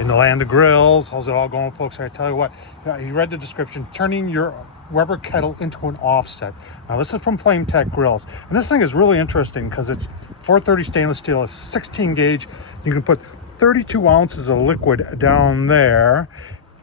In the land of grills, how's it all going, folks? I tell you what, you read the description, turning your Weber kettle into an offset. Now this is from Flametech grills, and this thing is really interesting because it's 430 stainless steel, it's 16 gauge. You can put 32 ounces of liquid down there.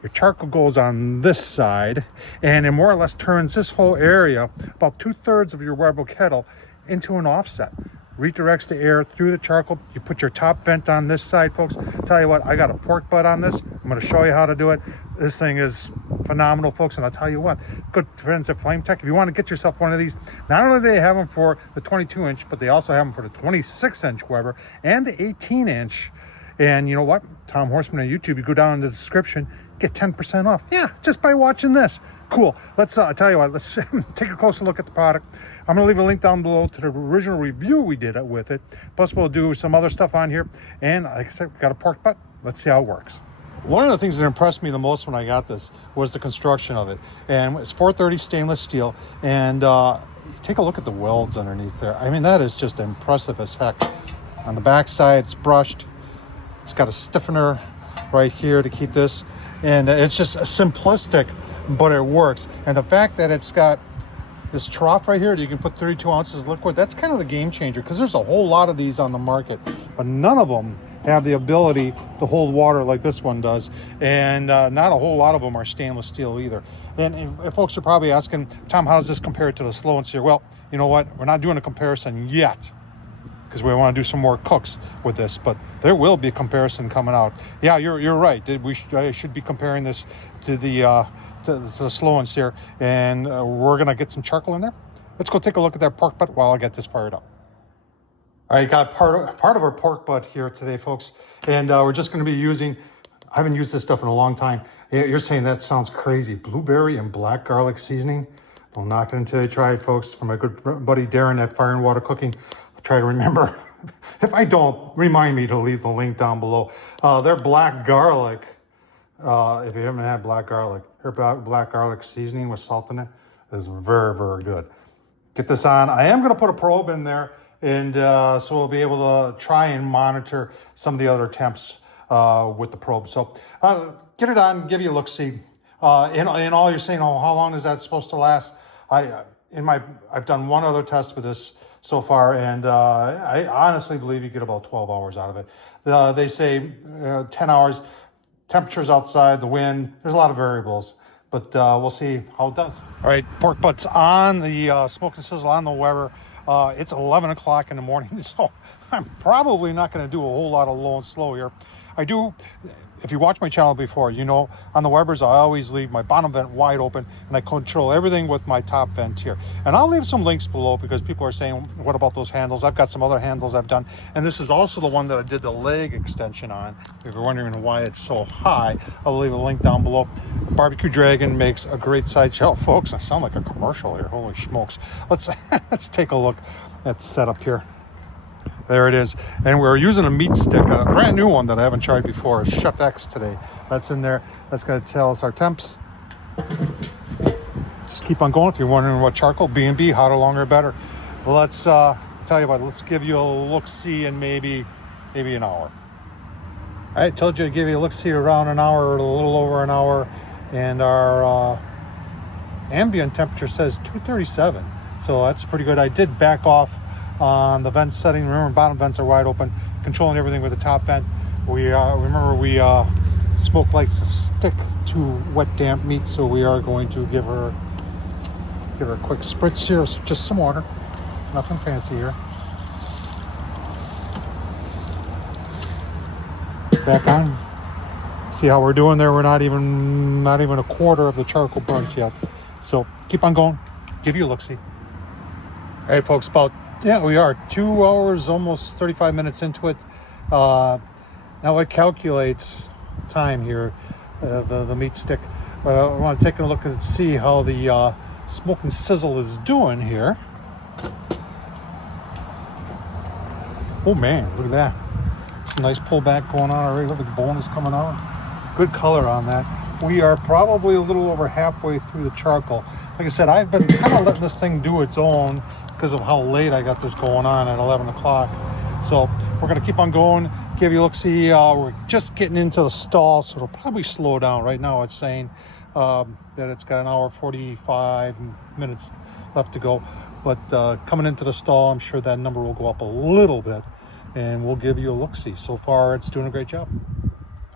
Your charcoal goes on this side, and it more or less turns this whole area, about 2/3 of your Weber kettle, into an offset. Redirects the air through the charcoal. You put your top vent on this side, folks. Tell you what, I got a pork butt on this. I'm going to show you how to do it. This thing is phenomenal, folks, and I'll tell you what, good friends at Flametech, if you want to get yourself one of these, not only do they have them for the 22-inch, but they also have them for the 26-inch Weber and the 18-inch. And you know what? Tom Horsman on YouTube, you go down in the description, get 10% off. Yeah, just by watching this. Cool. Let's I'll tell you what, let's take a closer look at the product. I'm going to leave a link down below to the original review we did with it. Plus, we'll do some other stuff on here. And like I said, we got a pork butt. Let's see how it works. One of the things that impressed me the most when I got this was the construction of it. And it's 430 stainless steel. And take a look at the welds underneath there. I mean, that is just impressive as heck. On the back side, it's brushed. It's got a stiffener right here to keep this. And it's just simplistic, but it works. And the fact that it's got this trough right here that you can put 32 ounces of liquid, that's kind of the game changer, because there's a whole lot of these on the market, but none of them have the ability to hold water like this one does. And not a whole lot of them are stainless steel either. And if folks are probably asking, Tom, how does this compare to the Slow and Sear? Well, you know what? We're not doing a comparison yet, because we want to do some more cooks with this, but there will be a comparison coming out. Yeah, you're right. I should be comparing this to the Slow and Sear, and we're gonna get some charcoal in there. Let's go take a look at that pork butt while I get this fired up. All right, got part of our pork butt here today, folks, and we're just gonna be using, I haven't used this stuff in a long time. You're saying that sounds crazy. Blueberry and black garlic seasoning. Well, knock it until you try it, folks. From my good buddy Darren at Fire and Water Cooking. I'll try to remember. If I don't, remind me to leave the link down below. Their black garlic, if you haven't had black garlic, her black garlic seasoning with salt in it is very, very good. Get this on. I am going to put a probe in there, and so we'll be able to try and monitor some of the other temps with the probe. So get it on, give you a look-see. In all, you're saying, oh, how long is that supposed to last? I've done one other test for this so far, and I honestly believe you get about 12 hours out of it. They say 10 hours. Temperatures outside, the wind, there's a lot of variables, but we'll see how it does. All right, pork butts on the Smoke and Sizzle on the Weber. It's 11 o'clock in the morning, so I'm probably not going to do a whole lot of low and slow here. I do, if you watch my channel before, you know on the Webers I always leave my bottom vent wide open, and I control everything with my top vent here. And I'll leave some links below, because people are saying, what about those handles? I've got some other handles I've done, and this is also the one that I did the leg extension on. If you're wondering why it's so high, I'll leave a link down below. Barbecue Dragon makes a great side shelf, folks. I sound like a commercial here, holy smokes. Let's take a look at the setup here. There it is. And we're using a meat stick, a brand new one that I haven't tried before, Chef X today. That's in there. That's going to tell us our temps. Just keep on going if you're wondering what charcoal, B&B, hotter, longer, better. Well, let's tell you what, let's give you a look-see in maybe an hour. All right, told you to give you a look-see around an hour, or a little over an hour. And our ambient temperature says 237. So that's pretty good. I did back off on the vent setting. Remember, bottom vents are wide open, controlling everything with the top vent. We smoke likes to stick to wet, damp meat, so we are going to give her a quick spritz here. So just some water, nothing fancy here. Back on. See how we're doing there? We're not even a quarter of the charcoal burnt yet. So keep on going. Give you a look-see. All right, folks, we are 2 hours, almost 35 minutes into it. Now it calculates time here, the meat stick. I want to take a look and see how the Smoke and Sizzle is doing here. Oh man, look at that. Some nice pullback going on already. Look at the bone is coming out. Good color on that. We are probably a little over halfway through the charcoal. Like I said, I've been kind of letting this thing do its own because of how late I got this going on at 11 o'clock. So we're going to keep on going, give you a look-see. We're just getting into the stall, so it'll probably slow down. Right now it's saying that it's got an hour 45 minutes left to go, but coming into the stall, I'm sure that number will go up a little bit, and we'll give you a look-see. So far it's doing a great job.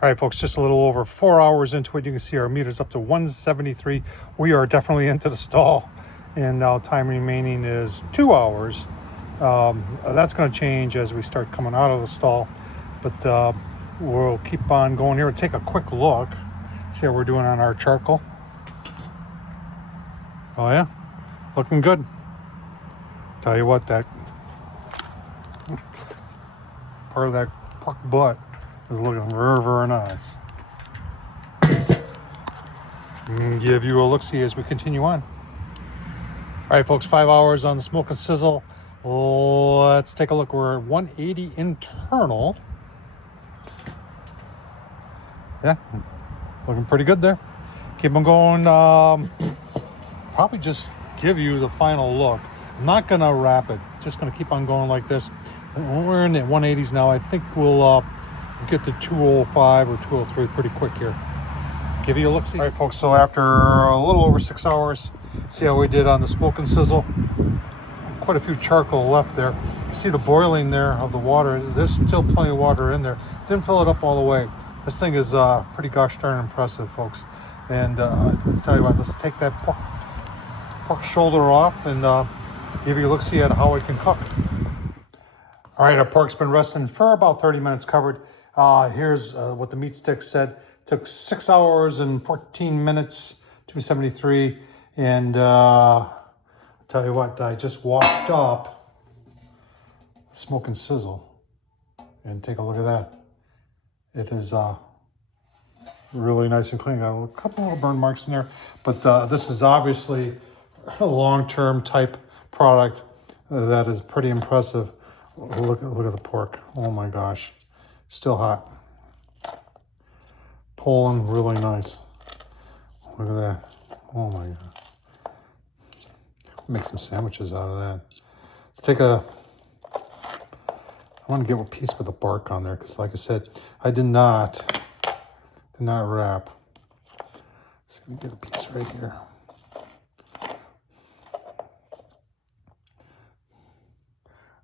All right, folks, just a little over 4 hours into it. You can see our meter's up to 173. We are definitely into the stall, and now time remaining is 2 hours. That's going to change as we start coming out of the stall, but we'll keep on going here. We'll take a quick look, see how we're doing on our charcoal. Oh yeah, looking good. Tell you what, that part of that pork butt is looking very, very nice. Give you a look-see as we continue on. All right, folks, 5 hours on the smoke and sizzle. Let's take a look. We're at 180 internal. Yeah, looking pretty good there. Keep on going. Probably just give you the final look. I'm not gonna wrap it. Just gonna keep on going like this. We're in the 180s now. I think we'll get to 205 or 203 pretty quick here. Give you a look-see. All right, folks, so after a little over 6 hours, see how we did on the smoke and sizzle. Quite a few charcoal left there. You see the boiling there of the water. There's still plenty of water in there. Didn't fill it up all the way. This thing is pretty gosh darn impressive, folks. And let's tell you what, let's take that pork shoulder off and give you a look-see at how it can cook. All right, our pork's been resting for about 30 minutes covered. Here's what the meat stick said. It took 6 hours and 14 minutes, 273. And I'll tell you what, I just washed up smoke and sizzle. And take a look at that. It is really nice and clean. Got a couple of burn marks in there, but this is obviously a long-term type product that is pretty impressive. Look at the pork. Oh my gosh, still hot. Pulling really nice. Look at that. Oh my god. Make some sandwiches out of that. Let's take a. I want to get a piece with the bark on there because, like I said, I did not wrap. So I'm gonna get a piece right here.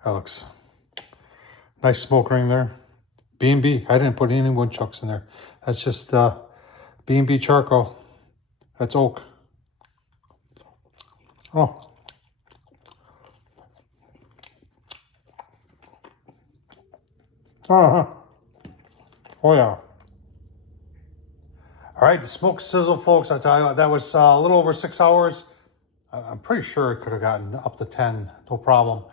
That looks nice smoke ring there. B&B. I didn't put any woodchucks in there. That's just B&B charcoal. That's oak. Oh. Uh-huh. Oh yeah. All right, the smoke sizzle, folks. I tell you what, that was a little over 6 hours. I'm pretty sure it could have gotten up to 10, no problem.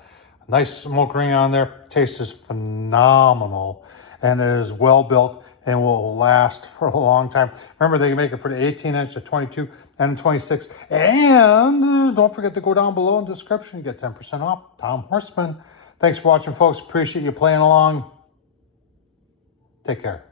Nice smoke ring on there. Taste is phenomenal, and it is well built and will last for a long time. Remember, they make it for the 18-inch, the 22, and 26. And don't forget to go down below in the description. Get 10% off. Tom Horsman. Thanks for watching, folks. Appreciate you playing along. Take care.